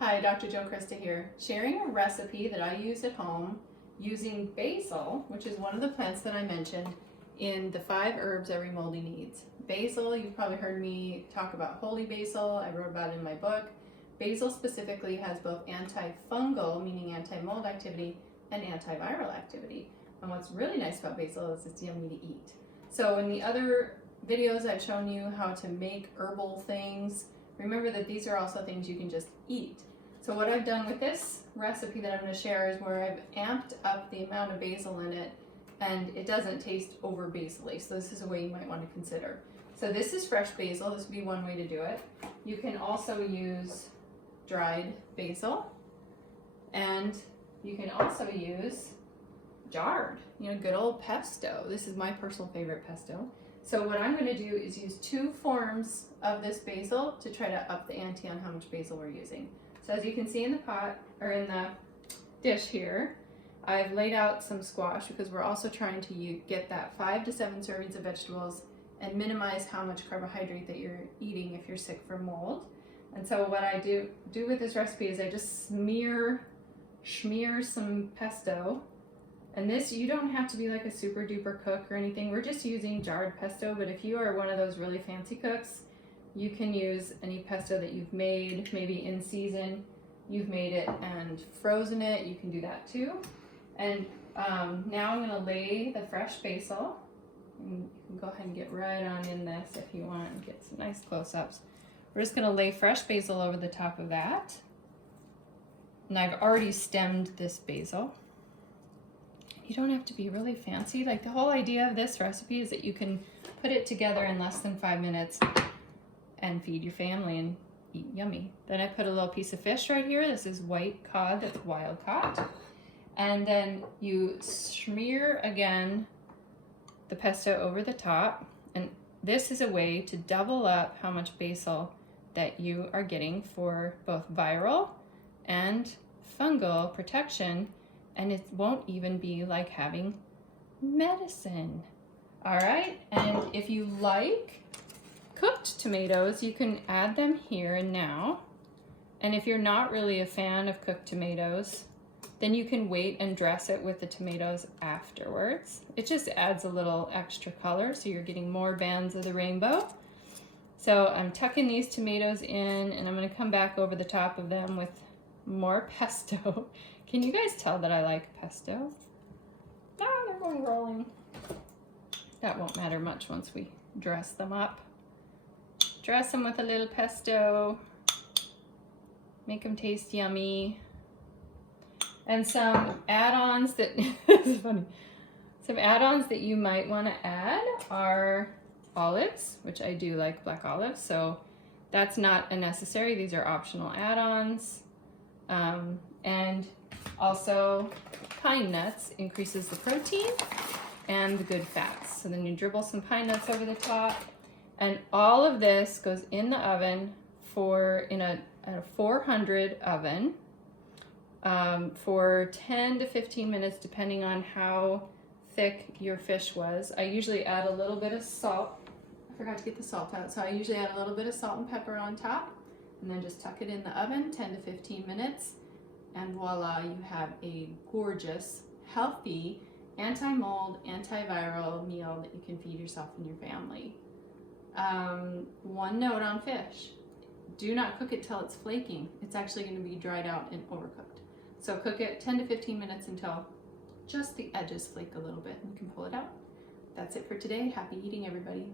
Hi, Dr. Joe Crista here, sharing a recipe that I use at home using basil, which is one of the plants that I mentioned in the 5 herbs every moldy needs. Basil, you've probably heard me talk about holy basil. I wrote about it in my book. Basil specifically has both antifungal, meaning anti-mold activity, and antiviral activity. And what's really nice about basil is it's yummy to eat. So in the other videos I've shown you how to make herbal things. Remember that these are also things you can just eat. So what I've done with this recipe that I'm going to share is where I've amped up the amount of basil in it and it doesn't taste over basil-y. So this is a way you might want to consider. So this is fresh basil. This would be one way to do it. You can also use dried basil, and you can also use jarred, good old pesto. This is my personal favorite pesto. So what I'm going to do is use 2 forms of this basil to try to up the ante on how much basil we're using. So as you can see in the pot, or in the dish here, I've laid out some squash because we're also trying to get that 5 to 7 servings of vegetables and minimize how much carbohydrate that you're eating if you're sick from mold. And so what I do with this recipe is I just smear some pesto. And this, you don't have to be like a super duper cook or anything. We're just using jarred pesto, but if you are one of those really fancy cooks, you can use any pesto that you've made, maybe in season. You've made it and frozen it, you can do that too. And now I'm gonna lay the fresh basil. And you can go ahead and get right on in this if you want and get some nice close-ups. We're just gonna lay fresh basil over the top of that. And I've already stemmed this basil. You don't have to be really fancy. Like, the whole idea of this recipe is that you can put it together in less than 5 minutes and feed your family and eat yummy. Then I put a little piece of fish right here. This is white cod that's wild caught. And then you smear again the pesto over the top. And this is a way to double up how much basil that you are getting for both viral and fungal protection. And it won't even be like having medicine. All right, and if you like cooked tomatoes, you can add them here and now. And if you're not really a fan of cooked tomatoes, then you can wait and dress it with the tomatoes afterwards. It just adds a little extra color, so you're getting more bands of the rainbow. So I'm tucking these tomatoes in, and I'm gonna come back over the top of them with more pesto. Can you guys tell that I like pesto? Ah, they're going rolling. That won't matter much once we dress them up. Dress them with a little pesto. Make them taste yummy. And some add-ons that, this is funny. Some add-ons that you might want to add are olives, which I do like black olives, so that's not a necessary. These are optional add-ons. And also pine nuts increases the protein and the good fats. So then you dribble some pine nuts over the top, and all of this goes in the oven at a 400 oven for 10 to 15 minutes, depending on how thick your fish was. I usually add a little bit of salt. I forgot to get the salt out, so I usually add a little bit of salt and pepper on top, and then just tuck it in the oven 10 to 15 minutes, and voila, you have a gorgeous, healthy, anti-mold, antiviral meal that you can feed yourself and your family. One note on fish: do not cook it till it's flaking. It's actually going to be dried out and overcooked. So cook it 10 to 15 minutes until just the edges flake a little bit, and you can pull it out. That's it for today. Happy eating, everybody.